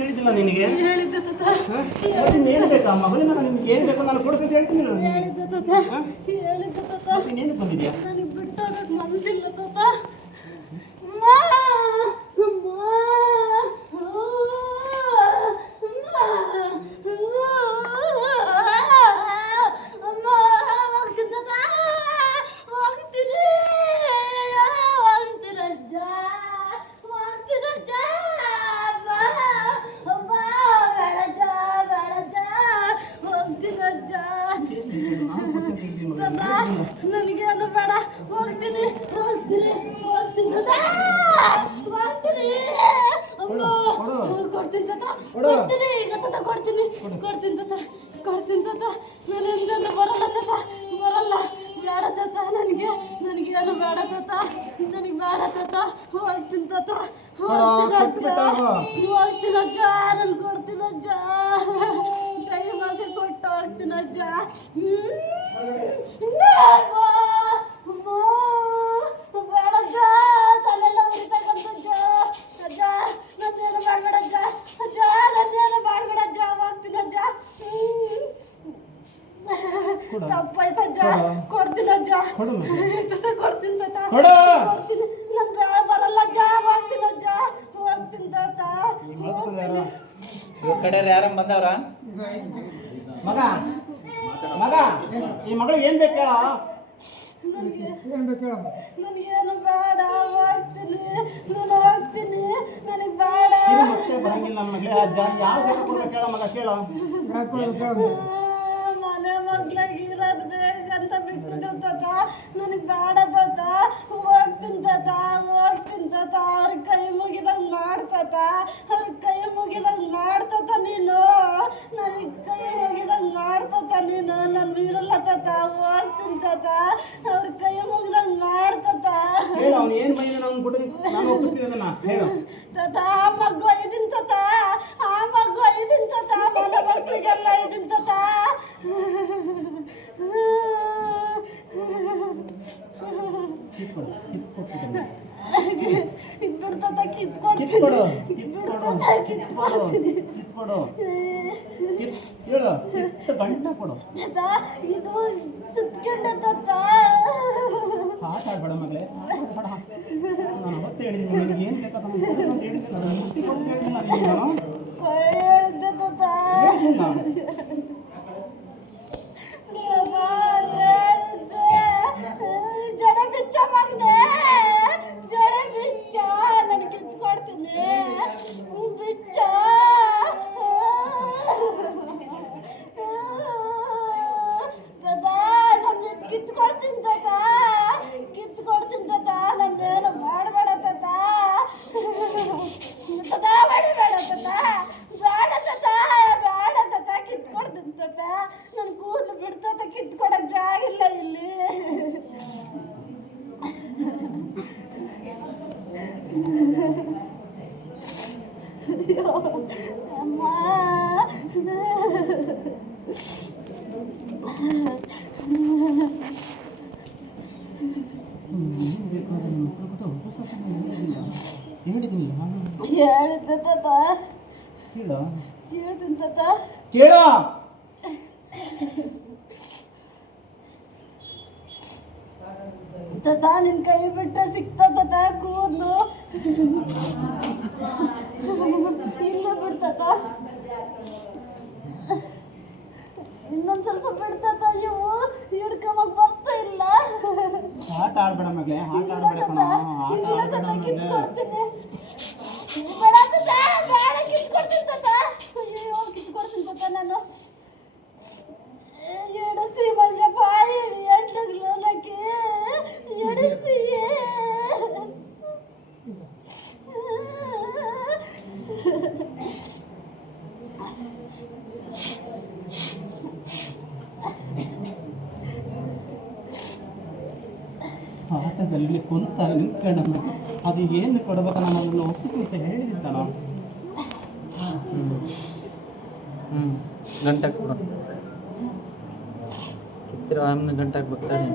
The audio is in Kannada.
ಹೇಳಿದಿಲ್ಲ ನಿನಗೆ? ಹೇಳಿದ್ದೆ ತಾತ. ಏನು ಬೇಕಾ ಮಗಳಿಂದ ನಿಮ್ಗೆ ಏನು ಬೇಕು ನಾನು ಕೊಡ್ತೀನಿ ಹೇಳ್ತೀನಿ ನಾನು. ಹೇಳಿದ್ದೆ ತಾತ. ಹೇಳಿದ್ದೆ ತಾತ. ನೀನೇನು ಬಂದಿದ್ಯಾ? ನನಗೆ ಬಿಟ್ಟೋಗಕ್ಕೆ ಮನಸ್ಸಿಲ್ಲ ತಾತ. ನನಗೇನು ಬೇಡ, ಹೋಗ್ತೀನಿ ಹೋಗ್ತೀನಿ ಹೋಗ್ತೀನಿ ಹೋಗ್ತೀನಿ. ಅಮ್ಮ ಕೊಡ್ತೀನಿ ತಾತ, ಕೊಡ್ತೀನಿ ಈಗ ತಾತ, ಕೊಡ್ತೀನಿ ಕೊಡ್ತೀನಿ ತಾತ, ಕೊಡ್ತೀನಿ ತಾತ. ನಾನು ಎಂದೆಂದು ಬರಲ್ಲ ತಾತ, ಬರಲ್ಲ. ಬೇಡ ತಾತ, ನನಗೇನು ಬೇಡ ತಾತ, ನನಗೆ ಬೇಡ ತಾತ. ಹೋಗ್ತೀನಿ ತಾತ, ಹೋಗ್ತೀನಿ ಅಜ್ಜ, ಹೋಗ್ತೀನಿ ಅಜ್ಜ, ನಾನು ಕೊಡ್ತೀನಿ ಅಜ್ಜ. ಕೈ ಭಾಷೆ ಕೊಟ್ಟು ಹೋಗ್ತೀನಿ ಅಜ್ಜ. ಬೇಡಜ್ಜ, ತಲೆಲ್ಲ ಉರಿತಕ್ಕಂಥಜ್ಜ. ಅಜ್ಜ ನನ್ನೇನು ಮಾಡ್ಬೇಡಜ್ಜ, ಅಜ್ಜ ನನ್ನೇನು ಮಾಡ್ಬೇಡಜ್ಜ, ಹೋಗ್ತೀನಿ ಅಜ್ಜ. ತಪ್ಪಾಯ್ತಜ್ಜ, ಕೊಡ್ತೀನಿ ಅಜ್ಜ, ಕೊಡ್ತೀನಿ ತಾತ, ಕೊಡ್ತೀನಿ. ನನ್ ಬರಲ್ಲ ಅಜ್ಜ, ಹೋಗ್ತೀನಿ ಅಜ್ಜ, ಹೋಗ್ತೀನಿ ತಾತ. ಕಡೆ ಯಾರಮ್ಮ ಬಂದವ್ರ? ಮಗ ಮಗ ಈ ಮಗಳಿಗೆ ಏನ್ ಬೇಕು ಹೇಳ? ನನಗೇನು ಬೇಡ, ಹೋಗ್ತೀನಿ, ನಾನು ಹೋಗ್ತೀನಿ, ನನಗೆ ಬೇಡ. ಬರಂಗಿಲ್ಲ ನಮ್ಮ ಮಗಳೇ. ಯಾವ ಕೊಡ್ಬೇಕು ಹೇಳ ಮಗ, ಕೇಳ. ಮನೆ ಮಗ್ಳಾಗಿ ಇರೋದು ಬೇಕಂತ ಬಿಟ್ಟಿದ್ರು ತಾತ. ನನಗೆ ಬೇಡ ತಾತ, ಹೋಗ್ತೀನಿ ತಾತ, ಹೋಗ್ತೀನಿ ತಾತ. ಅವ್ರ ಕೈ ಮುಗಿದಂಗೆ ಮಾಡ್ತಾತ, ಅವ್ರ ಕೈ ಮುಗಿದಂಗೆ ಮಾಡ್ತಾತ ನೀನು. ನನಗೆ ಕೈ ಮುಗಿದಂಗೆ ಮಾಡ್ತಾತ ನೀನು. ನಾನು ಇರಲ್ಲ ತಾತ, ಹೋಗ್ತೀನಿ ತಾತ. ಅವ್ರ ಕೈ ಮುಗಿದಂಗೆ ಮಾಡ್ತಾತ. ಅವ್ನು ಏನು ಬೈದ ನಾನು ಕೊಟ್ಟು ನಾನು ಒಪ್ಪಿಸ್ತೀನಿ ಅದನ್ನ ಹೇಳು ತಾತ. ಆ ಮಗು ಇದೀನಿ ತಾತ, ಆ ಮಗು ಇದೀನಿ ತಾತ, ಮನೆ ಮಕ್ಕಳಿಗೆಲ್ಲ ಇದೀನಿ ತಾತ. ಇದ್ಬಿಡ್ತಾತ, ಕಿತ್ಕೊಡ್ತೀನಿ, ಕಿತ್ಕೊಡ್ತೀನಿ. ಹೇಳು, ಗಂಟ ಕೊಡು. ಇದು ಸುತ್ಕೊಂಡ ತಾತ. ಆಟ ಆಡ್ಬೇಡ ಮಗಳೇ, ನಾನು ಅವತ್ತು ಹೇಳಿದ್ದೀನಿ ನಿನಗೆ ಏನು ಬೇಕಾದ ಅಂತ ಹೇಳಿದ್ದೀನಿ. ಅದನ್ನು ಮುಟ್ಟಿ ಕೊಟ್ಟು ಹೇಳಿದ್ದೀನಿ ನಾನು. ಹೇಳಿದ್ದೆ ತಾತ, ಜಡೆ ಬಿಚ್ಚ ಮಗನೇ, ಜಡೆ ಬಿಚ್ಚ, ನಾನು ಕಿತ್ಕೊಡ್ತೀನಿ, ಬಿಚ್ಚ. ತಾತ ನಾನು ಕಿತ್ಕೊಡ್ತೀನಿ ತಾತ, ಕಿತ್ಕೊಡ್ತೀನಿ ತಾತ. ನನ್ನೇನು ಮಾಡಬೇಡ ತಾತ, ತಾತ ಮಾಡಬೇಡ ತಾತ, ಬೇಡ ತಾತ, ಬೇಡ ತಾತ, ಕಿತ್ಕೊಡ್ತೀನಿ ತಾತ. ನನ್ನ ಕೂದಲು ಬಿಡ್ತಾತ, ಕಿತ್ಕೊಡಕ್ ಜಾಗ ಇಲ್ಲ ಇಲ್ಲಿ. ಅಮ್ಮ ಹೇಳಿದ್ದೆ ತಾತ, ಹೇಳ್ತೀನಿ ತಾತ. ಕೇಳ ತಾತ, ನಿನ್ ಕೈ ಬಿಟ್ರೆ ಸಿಕ್ತದ ಕೂದಲು. ಇಲ್ಲ ಬಿಡ್ತಾತ, ಇನ್ನೊಂದ್ ಸ್ವಲ್ಪ ಬಿಡ್ತಾತ. ಇವು ಹಿಡ್ಕೊಂಬಕ್ ಬರ್ತಾ ಇಲ್ಲ. ಆಟ ಆಡ್ಬೇಡ ಮಗಳೇ, ಆಟ ಆಡ್ಬೇಡ ಕಣ, ಆಟ ಆಡ್ಬೇಡ ಮಗಳೇ. ಕಿತ್ಕೊಡ್ತೀನಿ, ಬೇಡ ತಾತ, ಬೇಡ, ಕಿತ್ಕೊಡ್ತೀನಿ ತಾತ. ಅಯ್ಯೋ ಕಿತ್ಕೊಡ್ತೀನಿ ತಾತ. ನಾನು ಎಡಸಿ ಮಂಜಪ್ಪ, ಎಂಟ್ಲಗ್ಲು ನಕ್ಕೆ ಎಡಸಿ. ಆಟದಲ್ಲಿ ಕುಂತ ನಿಂತ್ಕೊಂಡ ಅದು ಏನು ಕೊಡ್ಬೇಕ ನಾನು ಅದನ್ನು ಒಪ್ಪಿಸಿ ಅಂತ ಹೇಳಿದ್ದ ನಾವು. ಗಂಟಕ್ಕೆ ಕಿತ್ತಿರೋ ಆಮೇಲೆ ಗಂಟಕ್ಕೆ ಬರ್ತಾನೆ.